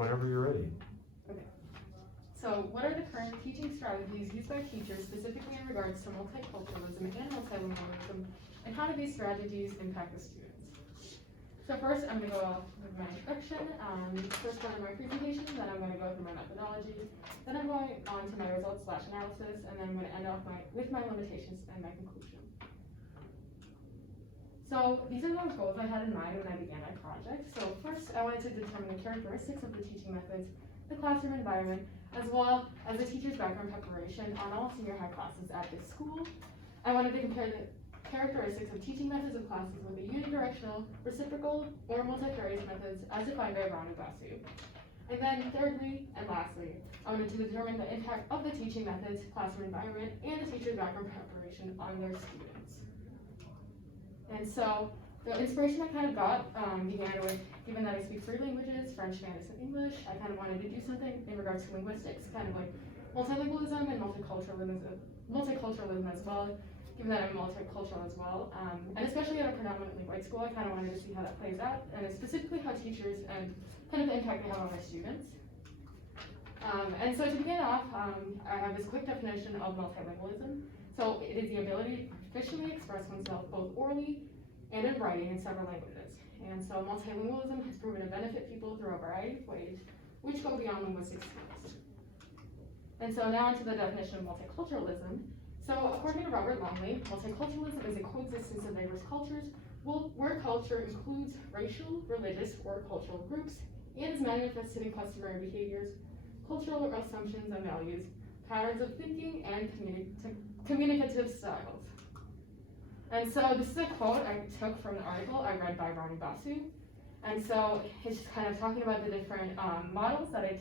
Whenever you're ready. Okay. So, what are the current teaching strategies used by teachers specifically in regards to multiculturalism and multilingualism, and how do these strategies impact the students? So first, I'm going to go off with my introduction, first part of my presentation, then I'm going to go through my methodology, then I'm going on to my results/analysis, and then I'm going to end off with my limitations and my conclusion. So these are the goals I had in mind when I began my project. So first, I wanted to determine the characteristics of the teaching methods, the classroom environment, as well as the teacher's background preparation on all senior high classes at this school. I wanted to compare the characteristics of teaching methods of classes with the unidirectional, reciprocal, or multifarious methods as defined by Joana DL. And then thirdly, and lastly, I wanted to determine the impact of the teaching methods, classroom environment, and the teacher's background preparation on their students. And so, the inspiration I kind of got began with, given that I speak 3 languages, French, Spanish, and English, I kind of wanted to do something in regards to linguistics, kind of like multilingualism and multiculturalism as well, given that I'm multicultural as well. And especially at a predominantly white school, I kind of wanted to see how that plays out, and specifically how teachers and kind of the impact they have on their students. And so to begin off, I have this quick definition of multilingualism. So it is the ability to proficiently express oneself both orally and in writing in several languages. And so multilingualism has proven to benefit people through a variety of ways, which go beyond linguistic skills. And so now onto the definition of multiculturalism. So according to Robert Longley, multiculturalism is a coexistence of diverse cultures, where culture includes racial, religious, or cultural groups, and is manifested in customary behaviors, cultural assumptions and values, patterns of thinking, and communicative styles. And so this is a quote I took from an article I read by Ronnie Basu. And so it's just kind of talking about the different models that I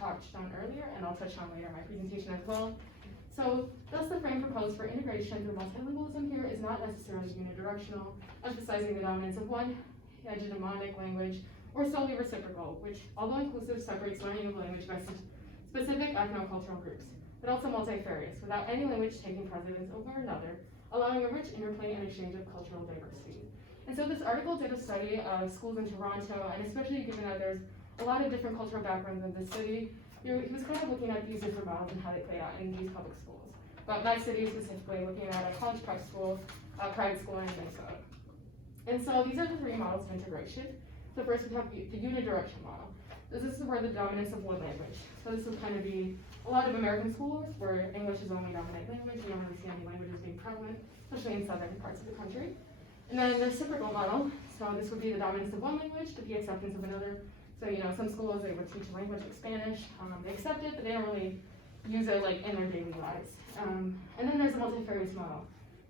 touched on earlier, and I'll touch on later in my presentation as well. So thus the frame proposed for integration through multilingualism here is not necessarily unidirectional, emphasizing the dominance of one hegemonic language, or solely reciprocal, which, although inclusive, separates learning of language by specific ethnocultural groups, but also multifarious, without any language taking precedence over another, allowing a rich interplay and exchange of cultural diversity. And so this article did a study of schools in Toronto, and especially given that there's a lot of different cultural backgrounds in the city, he was kind of looking at these different models and how they play out in these public schools. But my city specifically looking at a college prep school, a private school in Minnesota. And so these are the 3 models of integration. So first we have the unidirectional model. This is where the dominance of one language. So this would kind of be a lot of American schools where English is the only dominant language. You don't really see any languages being prevalent, especially in southern parts of the country. And then the reciprocal model. So this would be the dominance of one language, but the acceptance of another. So, some schools, they would teach a language like Spanish, they accept it, but they don't really use it like in their daily lives. And then there's the multifarious model.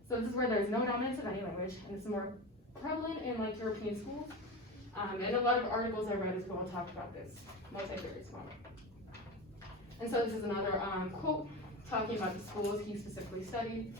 So this is where there's no dominance of any language, and it's more prevalent in like European schools. And a lot of articles I read as well talk about this multifarious model. And so this is another quote talking about the schools he specifically studied.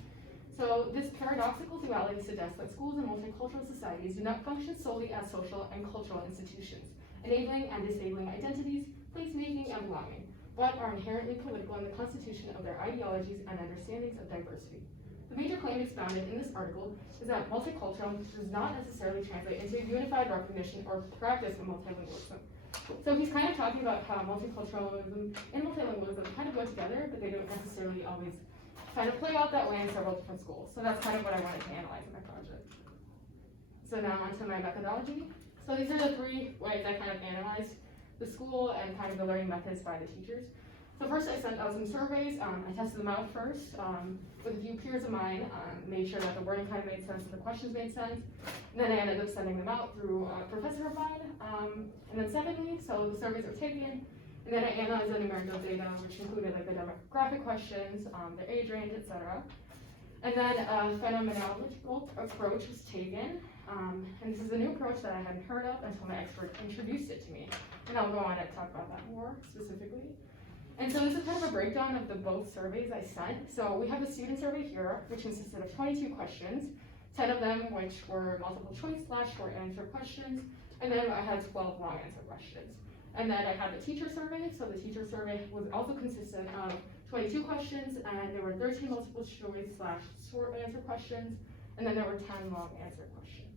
So this paradoxical duality suggests that schools in multicultural societies do not function solely as social and cultural institutions, enabling and disabling identities, placemaking, and belonging, but are inherently political in the constitution of their ideologies and understandings of diversity. The major claim expounded in this article is that multiculturalism does not necessarily translate into a unified recognition or practice of multilingualism. So he's kind of talking about how multiculturalism and multilingualism kind of go together, but they don't necessarily always kind of play out that way in several different schools. So that's kind of what I wanted to analyze in my project. So now on to my methodology. So these are the 3 ways I kind of analyzed the school and kind of the learning methods by the teachers. So first I sent out some surveys. I tested them out first with a few peers of mine, made sure that the wording kind of made sense and the questions made sense. And then I ended up sending them out through a professor of mine. And then secondly, so the surveys were taken, and then I analyzed the numerical data, which included like the demographic questions, the age range, etc. And then a phenomenological approach was taken. And this is a new approach that I hadn't heard of until my expert introduced it to me. And I'll go on and talk about that more specifically. And so this is kind of a breakdown of the both surveys I sent. So we have a student survey here, which consisted of 22 questions, 10 of them which were multiple choice / short answer questions, and then I had 12 long answer questions. And then I had the teacher survey. So the teacher survey was also consistent of 22 questions, and there were 13 multiple choice / short answer questions, and then there were 10 long answer questions.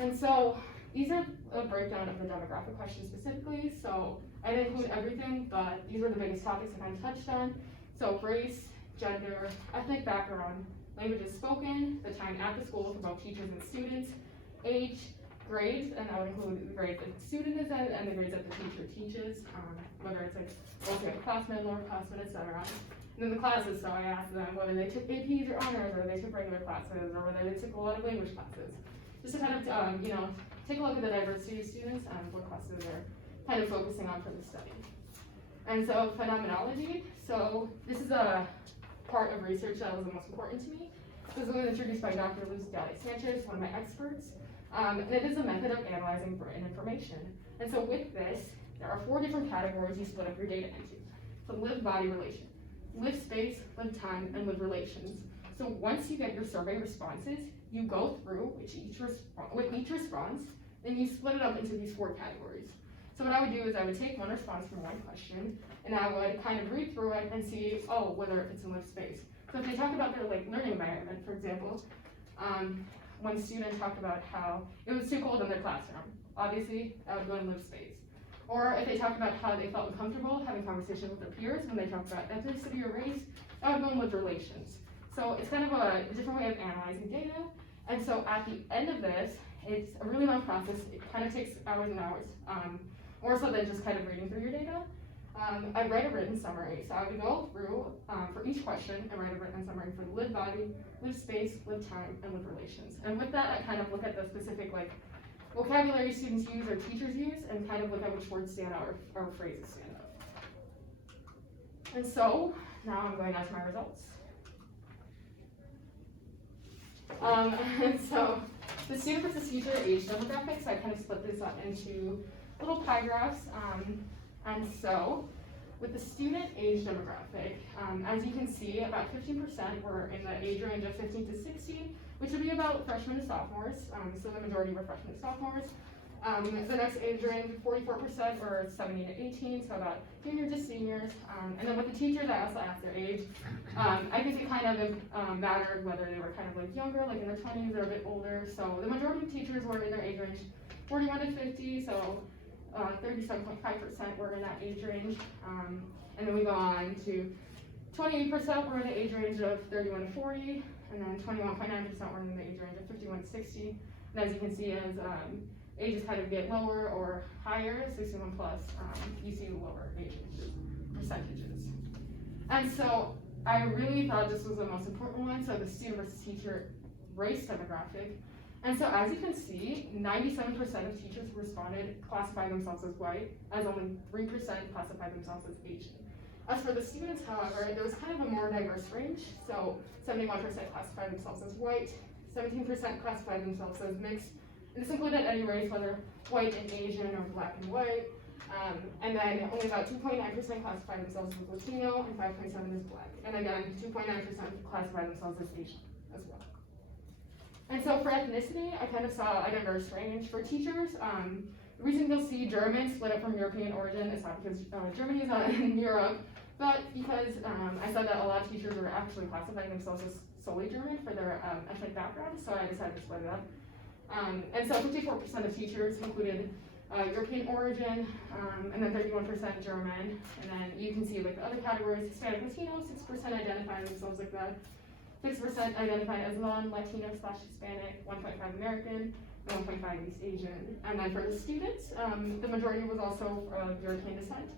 And so these are a breakdown of the demographic questions specifically, so I didn't include everything, but these were the biggest topics I kind of touched on. So race, gender, ethnic background, languages spoken, the time at the school for both teachers and students, age, grades, and I would include the grades that the student is at and the grades that the teacher teaches, whether it's like, well, we have upperclassmen, lowerclassmen, etc. And then the classes, so I asked them whether they took APs or honors, or they took regular classes, or whether they took a lot of language classes. Just to kind of, take a look at the diversity of students and what classes they're kind of focusing on for the study. And so phenomenology, so this is a part of research that was the most important to me. This was introduced by Dr. Luz Sanchez, one of my experts. And it is a method of analyzing written information. And so with this, there are 4 different categories you split up your data into. So live body relation, live space, live time, and live relations. So once you get your survey responses, you go through with each response, and you split it up into these 4 categories. So what I would do is I would take one response from one question, and I would kind of read through it and see, whether it fits in live space. So if they talk about their learning environment, for example, one student talked about how it was too cold in their classroom. Obviously, I would go in live space. Or if they talked about how they felt uncomfortable having conversations with their peers when they talked about ethnicity or race, I would go in live relations. So it's kind of a different way of analyzing data. And so at the end of this, it's a really long process. It kind of takes hours and hours, more so than just kind of reading through your data. I write a written summary. So I would go through for each question and write a written summary for live body, live space, live time, and live relations. And with that, I kind of look at the specific vocabulary students use or teachers use and kind of look at which words stand out or phrases stand out. And so now I'm going on to my results. And so the student versus teacher age demographics, I kind of split this up into little pie graphs. And so with the student age demographic, as you can see, about 15% were in the age range of 15 to 16, which would be about freshmen to sophomores. So the majority were freshmen to sophomores. The next age range, 44% were 17 to 18, so about juniors to seniors. And then with the teachers, I also asked their age. I think it kind of mattered whether they were kind of younger, like in their 20s, or a bit older. So the majority of teachers were in their age range 41 to 50, so 37.5% were in that age range. And then we go on to 28% were in the age range of 31 to 40, and then 21.9% were in the age range of 51 to 60. And as you can see, as ages kind of get lower or higher, 61 plus, you see lower age percentages. And so I really thought this was the most important one, so the student versus teacher race demographic. And so as you can see, 97% of teachers who responded classified themselves as white, as only 3% classified themselves as Asian. As for the students, however, there was kind of a more diverse range. So 71% classified themselves as white, 17% classified themselves as mixed, and this included any race, whether white and Asian or black and white. And then only about 2.9% classified themselves as Latino and 5.7% as black. And again, 2.9% classified themselves as Asian as well. And so for ethnicity, I kind of saw a diverse range. For teachers, the reason you'll see German split up from European origin is not because Germany is not in Europe, but because I saw that a lot of teachers were actually classifying themselves as solely German for their ethnic background, so I decided to split it up. And so 54% of teachers included European origin, and then 31% German. And then you can see the other categories: Hispanic Latino, 6% identify themselves like that, 6% identify as non-Latino/Hispanic, 1.5 American, and 1.5 East Asian. And then for the students, the majority was also of European descent.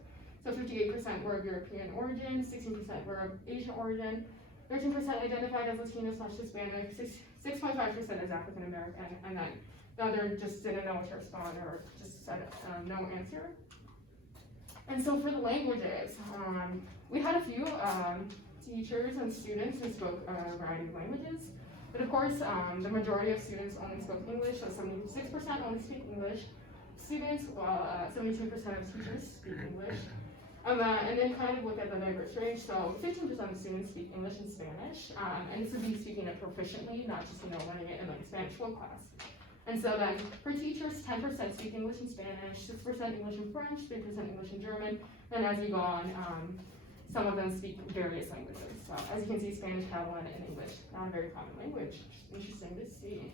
So 58% were of European origin, 16% were of Asian origin, 13% identified as Latino/Hispanic, 6.5% as African American, and then the other just didn't know what to respond or just said no answer. And so for the languages, we had a few teachers and students who spoke a variety of languages, but of course the majority of students only spoke English, so 76% only speak English. Students, while 72% of teachers speak English. And then kind of look at the diverse range. So 15% of students speak English and Spanish, and this would be speaking it proficiently, not just learning it in Spanish flow class. And so then for teachers, 10% speak English and Spanish, 6% English and French, 3% English and German. And as you go on, some of them speak various languages. So as you can see, Spanish, Catalan, and English, not a very common language. Interesting to see.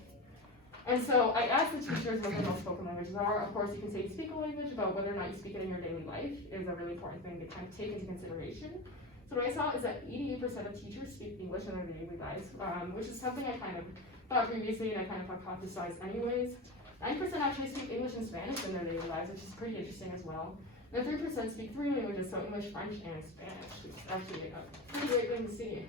And so I asked the teachers what their most spoken languages are. Of course, you can say you speak a language, but whether or not you speak it in your daily life is a really important thing to kind of take into consideration. So what I saw is that 88% of teachers speak English in their daily lives, which is something I kind of thought previously and I kind of hypothesized anyways. 9% actually speak English and Spanish in their daily lives, which is pretty interesting as well. And 3% speak 3 languages, so English, French, and Spanish, which is actually a pretty great thing to see.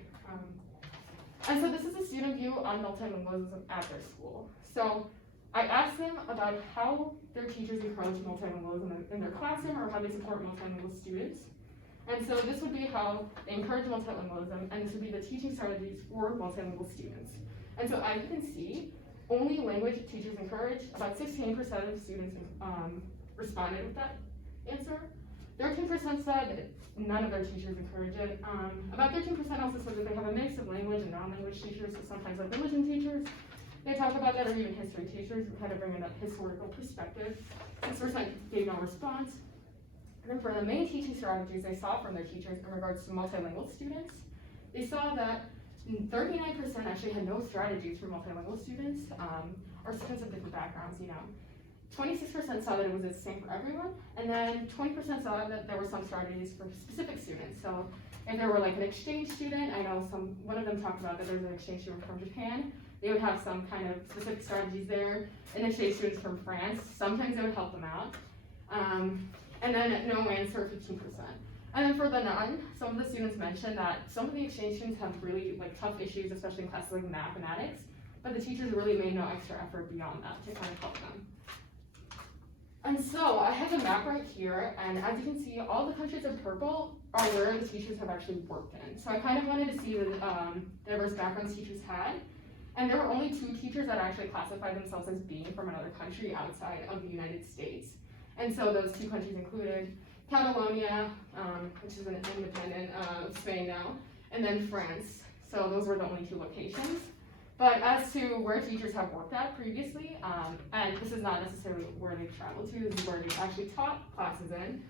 And so this is a student view on multilingualism at their school. So I asked them about how their teachers encourage multilingualism in their classroom or how they support multilingual students. And so this would be how they encourage multilingualism, and this would be the teaching strategies for multilingual students. And so as you can see, only language teachers encourage, about 16% of students responded with that answer. 13% said none of their teachers encourage it. About 13% also said that they have a mix of language and non-language teachers, so sometimes like religion teachers. They talk about that, or even history teachers who kind of bring in that historical perspective. 6% gave no response. And then for the main teaching strategies they saw from their teachers in regards to multilingual students, they saw that 39% actually had no strategies for multilingual students, or students of different backgrounds, 26% saw that it was the same for everyone, and then 20% saw that there were some strategies for specific students. So if there were like an exchange student, I know one of them talked about that there's an exchange student from Japan, they would have some kind of specific strategies there. And exchange students from France, sometimes it would help them out. And then no answer, 15%. And then for the none, some of the students mentioned that some of the exchange students have really like tough issues, especially in classes like mathematics, but the teachers really made no extra effort beyond that to kind of help them. And so I have a map right here, and as you can see, all the countries in purple are where the teachers have actually worked in. So I kind of wanted to see the diverse backgrounds teachers had, and there were only 2 teachers that actually classified themselves as being from another country outside of the United States. And so those 2 countries included Catalonia, which is an independent of Spain now, and then France. So those were the only 2 locations. But as to where teachers have worked at previously, and this is not necessarily where they've traveled to, this is where they've actually taught classes in.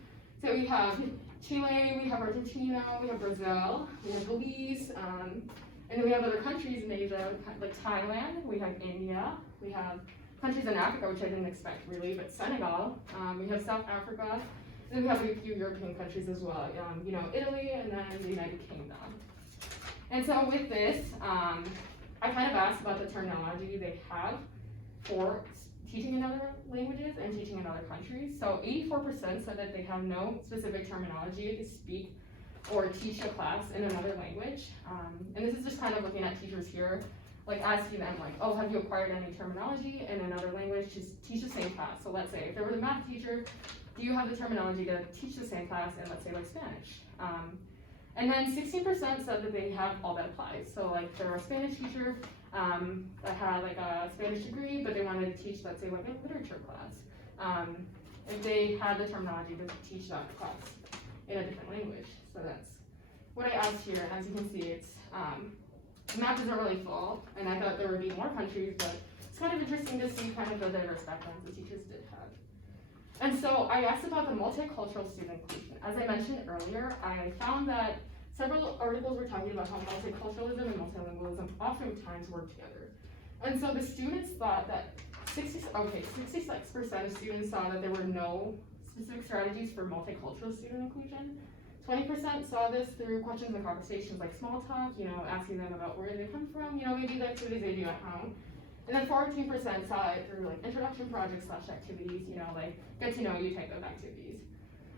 So we have Chile, we have Argentina, we have Brazil, we have Belize, and then we have other countries in Asia, like Thailand, we have India, we have countries in Africa, which I didn't expect really, but Senegal, we have South Africa, and then we have a few European countries as well, Italy, and then the United Kingdom. And so with this, I kind of asked about the terminology they have for teaching in other languages and teaching in other countries. So 84% said that they have no specific terminology to speak or teach a class in another language. And this is just kind of looking at teachers here, like asking them like, oh, have you acquired any terminology in another language to teach the same class? So let's say if there was a math teacher, do you have the terminology to teach the same class in, let's say, like Spanish? And then 16% said that they have all that applies. So like they're a Spanish teacher that had like a Spanish degree, but they wanted to teach, let's say, like a literature class. If they had the terminology to teach that class in a different language. So that's what I asked here. And as you can see, it's the map isn't really full, and I thought there would be more countries, but it's kind of interesting to see kind of the diverse backgrounds the teachers did have. And so I asked about the multicultural student inclusion. As I mentioned earlier, I found that several articles were talking about how multiculturalism and multilingualism oftentimes work together. And so the students thought that 66% of students saw that there were no specific strategies for multicultural student inclusion. 20% saw this through questions and conversations like small talk, asking them about where they come from, maybe the activities they do at home. And then 14% saw it through like introduction projects / activities, like get to know you type of activities.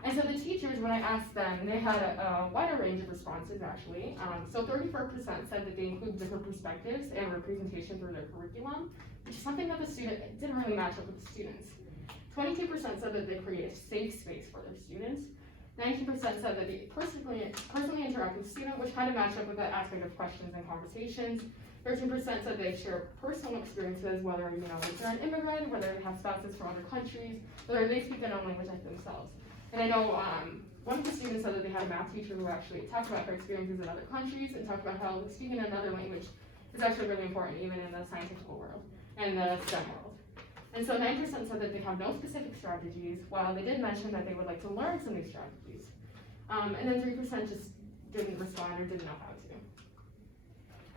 And so the teachers, when I asked them, they had a wider range of responses actually. So 34% said that they include different perspectives and representation through their curriculum, which is something that the student didn't really match up with the students. 22% said that they create a safe space for their students. 19% said that they personally interact with students, which kind of matched up with the aspect of questions and conversations. 13% said they share personal experiences, whether if they're an immigrant, whether they have spouses from other countries, whether they speak their own language like themselves. And I know one of the students said that they had a math teacher who actually talked about their experiences in other countries and talked about how speaking another language is actually really important, even in the scientific world and the STEM world. And so 9% said that they have no specific strategies, while they did mention that they would like to learn some of these strategies. And then 3% just didn't respond or didn't know how to.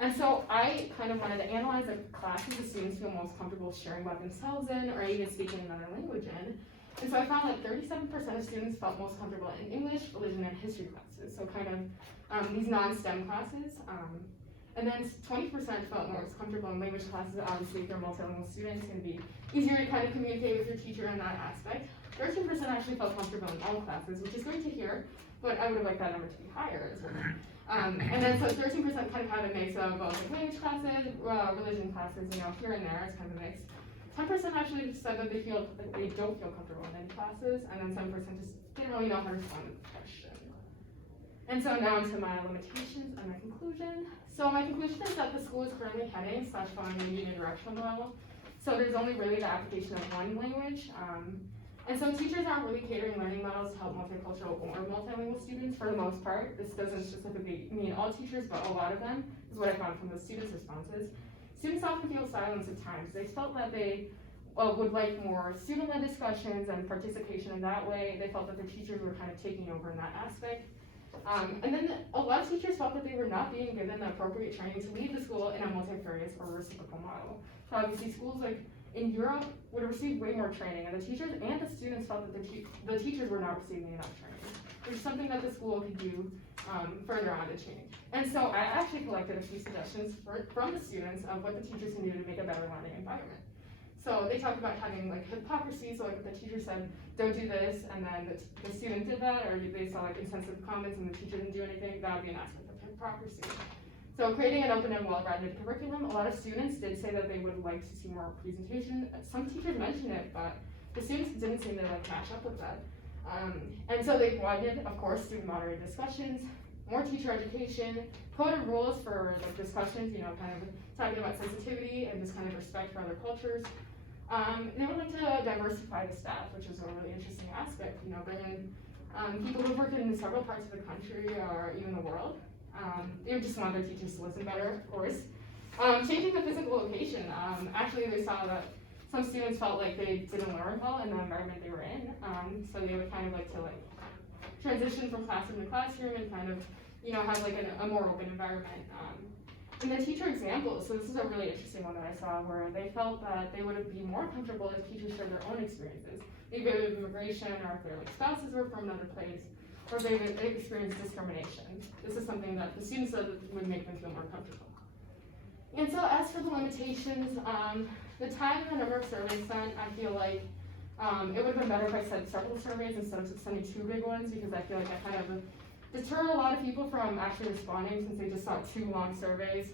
And so I kind of wanted to analyze the classes the students feel most comfortable sharing about themselves in, or even speaking another language in. And so I found that 37% of students felt most comfortable in English, religion, and history classes, so kind of these non-STEM classes. And then 20% felt most comfortable in language classes. Obviously, if you're multilingual students, it's going to be easier to kind of communicate with your teacher in that aspect. 13% actually felt comfortable in all classes, which is great to hear, but I would have liked that number to be higher as well. And then so 13% kind of had a mix of both like language classes, religion classes, here and there, it's kind of a mix. 10% actually said that they don't feel comfortable in any classes, and then 7% just didn't really know how to respond to the question. And so now into my limitations and my conclusion. So my conclusion is that the school is currently heading / following a unidirectional model. So there's only really the application of one language. And so teachers aren't really catering learning models to help multicultural or multilingual students for the most part. This doesn't specifically mean all teachers, but a lot of them is what I found from the students' responses. Students often feel silenced at times. They felt that they would like more student-led discussions and participation in that way. They felt that the teachers were kind of taking over in that aspect. And then a lot of teachers felt that they were not being given the appropriate training to lead the school in a multifarious or reciprocal model. So obviously schools like in Europe would have received way more training, and the teachers and the students felt that the teachers were not receiving enough training, which is something that the school could do further on to change. And so I actually collected a few suggestions from the students of what the teachers can do to make a better learning environment. So they talked about having like hypocrisy, so like the teacher said, don't do this, and then the student did that, or they saw like insensitive comments and the teacher didn't do anything, that would be an aspect of hypocrisy. So creating an open and well-rounded curriculum, a lot of students did say that they would like to see more presentation. Some teachers mentioned it, but the students didn't seem to like match up with that. And so they wanted, of course, student moderated discussions, more teacher education, coded rules for like discussions, kind of talking about sensitivity and just kind of respect for other cultures. They would like to diversify the staff, which is a really interesting aspect, bring in people who work in several parts of the country or even the world. They would just want their teachers to listen better, of course. Changing the physical location. Actually, they saw that some students felt like they didn't learn well in the environment they were in. So they would kind of like to transition from classroom to classroom and kind of, have like a more open environment. And the teacher examples, so this is a really interesting one that I saw where they felt that they would be more comfortable if teachers shared their own experiences, maybe with immigration or if their spouses were from another place, or if they've experienced discrimination. This is something that the students said that would make them feel more comfortable. And so as for the limitations, the time and the number of surveys sent, I feel like it would have been better if I sent several surveys instead of sending 2 big ones, because I feel like I kind of deter a lot of people from actually responding since they just saw 2 long surveys.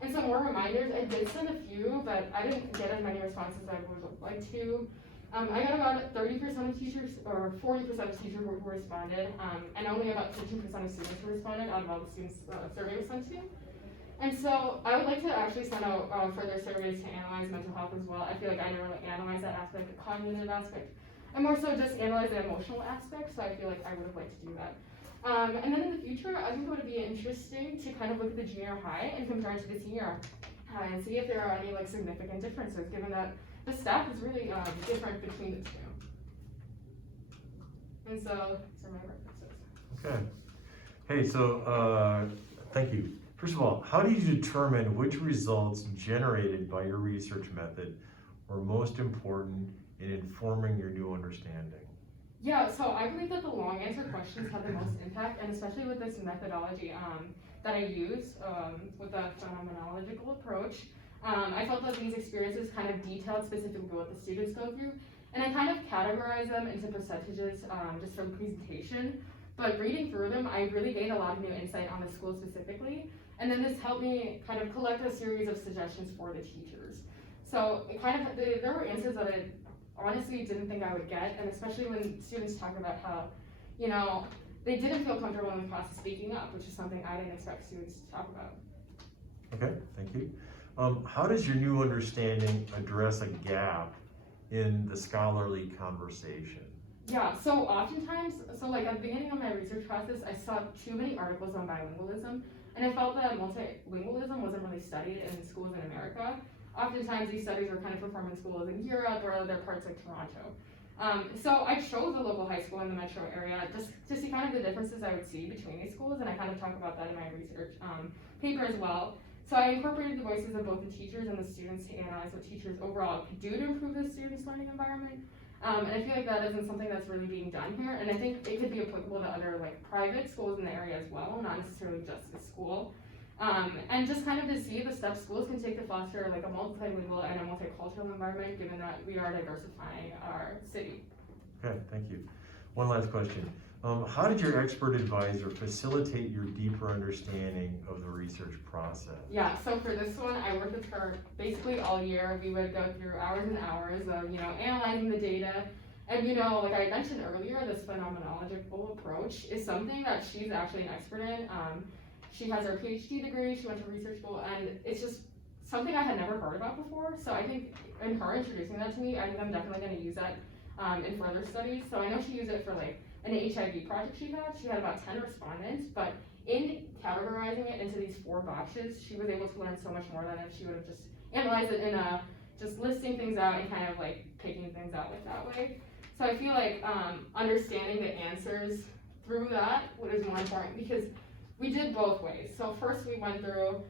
And some more reminders, I did send a few, but I didn't get as many responses as I would have liked to. I got about 30% of teachers, or 40% of teachers who responded, and only about 15% of students who responded out of all the students survey was sent to. And so I would like to actually send out further surveys to analyze mental health as well. I feel like I didn't really analyze that aspect, the cognitive aspect, and more so just analyze the emotional aspect, so I feel like I would have liked to do that. And then in the future, I think it would be interesting to kind of look at the junior high and compare it to the senior high and see if there are any significant differences, given that the staff is really different between the two. And so, these are my references. Okay. Hey, so thank you. First of all, how do you determine which results generated by your research method were most important in informing your new understanding? Yeah, so I believe that the long answer questions have the most impact, and especially with this methodology that I use with the phenomenological approach. I felt that these experiences kind of detailed specifically what the students go through, and I kind of categorize them into percentages just from presentation. But reading through them, I really gained a lot of new insight on the school specifically, and then this helped me kind of collect a series of suggestions for the teachers. So it kind of, there were answers that I honestly didn't think I would get, and especially when students talk about how, they didn't feel comfortable in the class speaking up, which is something I didn't expect students to talk about. Okay, thank you. How does your new understanding address a gap in the scholarly conversation? Yeah, so oftentimes, at the beginning of my research process, I saw too many articles on bilingualism, and I felt that multilingualism wasn't really studied in schools in America. Oftentimes these studies were kind of performed in schools in Europe or other parts like Toronto. So I chose a local high school in the metro area just to see kind of the differences I would see between these schools, and I kind of talk about that in my research paper as well. So I incorporated the voices of both the teachers and the students to analyze what teachers overall could do to improve the students' learning environment. And I feel like that isn't something that's really being done here, and I think it could be applicable to other like private schools in the area as well, not necessarily just this school. And just kind of to see the steps schools can take to foster like a multilingual and a multicultural environment, given that we are diversifying our city. Okay, thank you. One last question. How did your expert advisor facilitate your deeper understanding of the research process? Yeah, so for this one, I worked with her basically all year. We would go through hours and hours of, analyzing the data. And, like I mentioned earlier, this phenomenological approach is something that she's actually an expert in. She has her PhD degree, she went to research school, and it's just something I had never heard about before. So I think in her introducing that to me, I think I'm definitely going to use that in further studies. So I know she used it for like an HIV project she had about 10 respondents, but in categorizing it into these 4 boxes, she was able to learn so much more than if she would have just analyzed it in just listing things out and kind of like picking things out like that way. So I feel like understanding the answers through that was more important because we did both ways. So first we went through,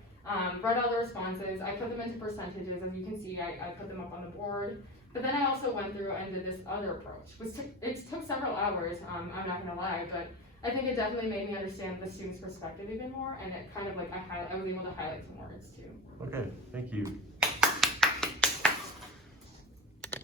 read all the responses, I put them into percentages, as you can see, I put them up on the board. But then I also went through and did this other approach, which it took several hours, I'm not gonna lie, but I think it definitely made me understand the student's perspective even more, and it kind of like, I was able to highlight some words too. Okay, thank you.